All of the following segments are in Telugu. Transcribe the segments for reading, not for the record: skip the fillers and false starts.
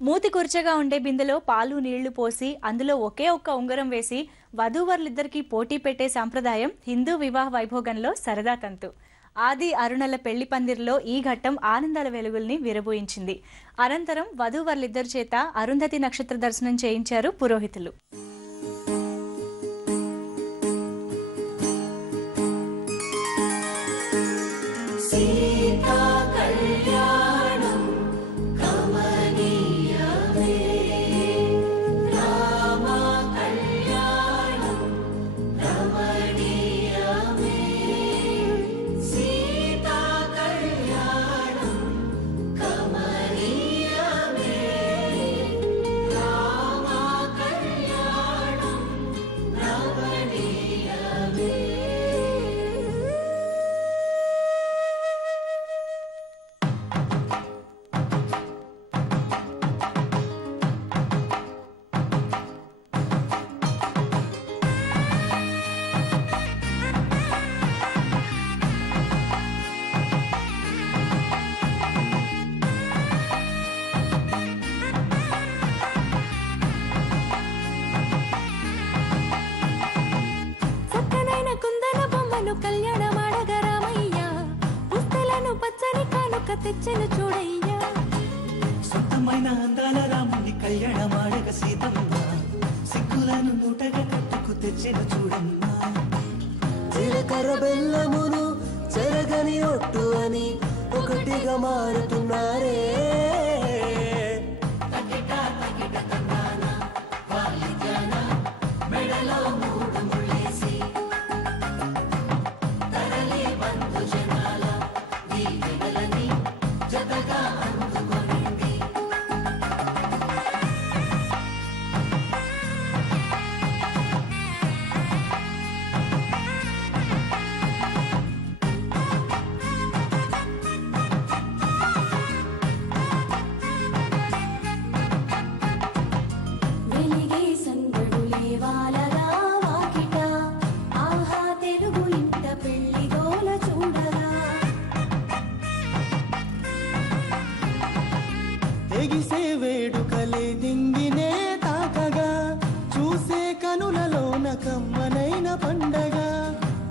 మూతి కుర్చగా ఉండే బిందెలో పాలు నీళ్లు పోసి అందులో ఒకే ఒక్క ఉంగరం వేసి వధూవరులిద్దరికీ పోటీ పెట్టే సాంప్రదాయం హిందూ వివాహ వైభోగంలో సరదా తంతు. ఆది అరుణల పెళ్లి పందిరిలో ఈ ఘట్టం ఆనందాల వెలుగుల్ని విరబోయించింది. అనంతరం వధూవరులిద్దరి చేత అరుంధతి నక్షత్ర దర్శనం చేయించారు పురోహితులు. తెచ్చను చూడయ్యా, సొంతమైన అందాల రాముని కళ్యాణమాడగ సీతమ్మ, సిగ్గులను మూటగా కట్టుకు తెచ్చెను చూడమ్మా. జీలకర్ర బెల్లమును చెరగని ఒట్టు అని ఒకటిగా మారుతున్నారే. ఎగిసే వేడుకలే దింగినే తాకగా, చూసే కనులలోన కమ్మనైన పండగ.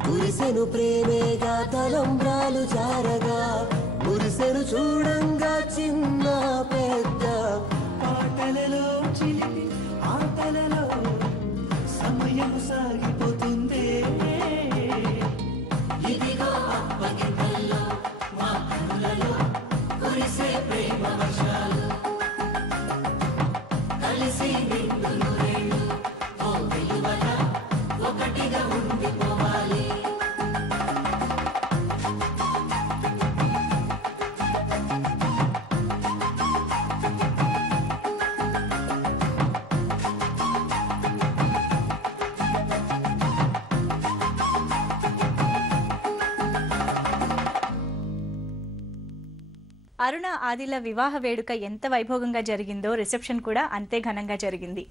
కురిసెను ప్రేమేగా తలంబ్రాలు జారగా, కురిసెను చూడంగా చిన్న పెద్ద. పాటలలో చిలిపి ఆటలలో సమయం సాగిపోతుందే. ఇదిగో అప్పగింతల్లో మా కనులలో కురిసే ప్రేమ వర్షాలు. ఒకటిగా ఉండిపోవాలి. అరుణ ఆదిల వివాహ వేడుక ఎంత వైభోగంగా జరిగిందో రిసెప్షన్ కూడా అంతే ఘనంగా జరిగింది.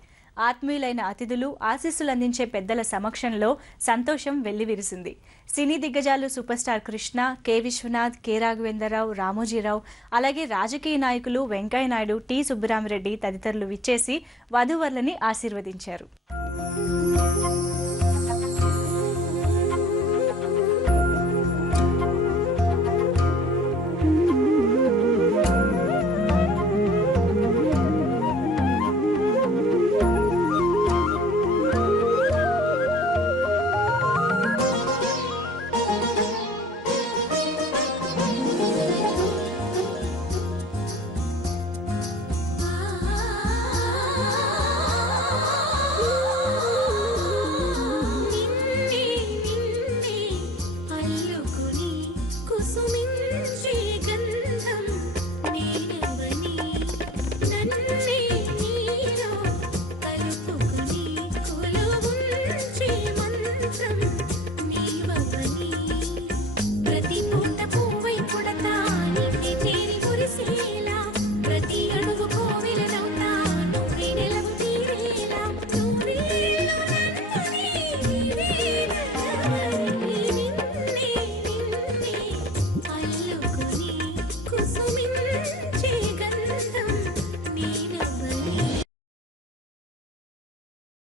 ఆత్మీయులైన అతిథులు ఆశీస్సులు అందించే పెద్దల సమక్షంలో సంతోషం వెల్లివిరిసింది. సినీ దిగ్గజాలు super star Krishna, K Viswanath, K Raghavendra Rao, Ramoji Rao, అలాగే రాజకీయ నాయకులు వెంకయ్యనాయుడు, టి సుబ్బరామిరెడ్డి తదితరులు విచ్చేసి వధూవరులని ఆశీర్వదించారు.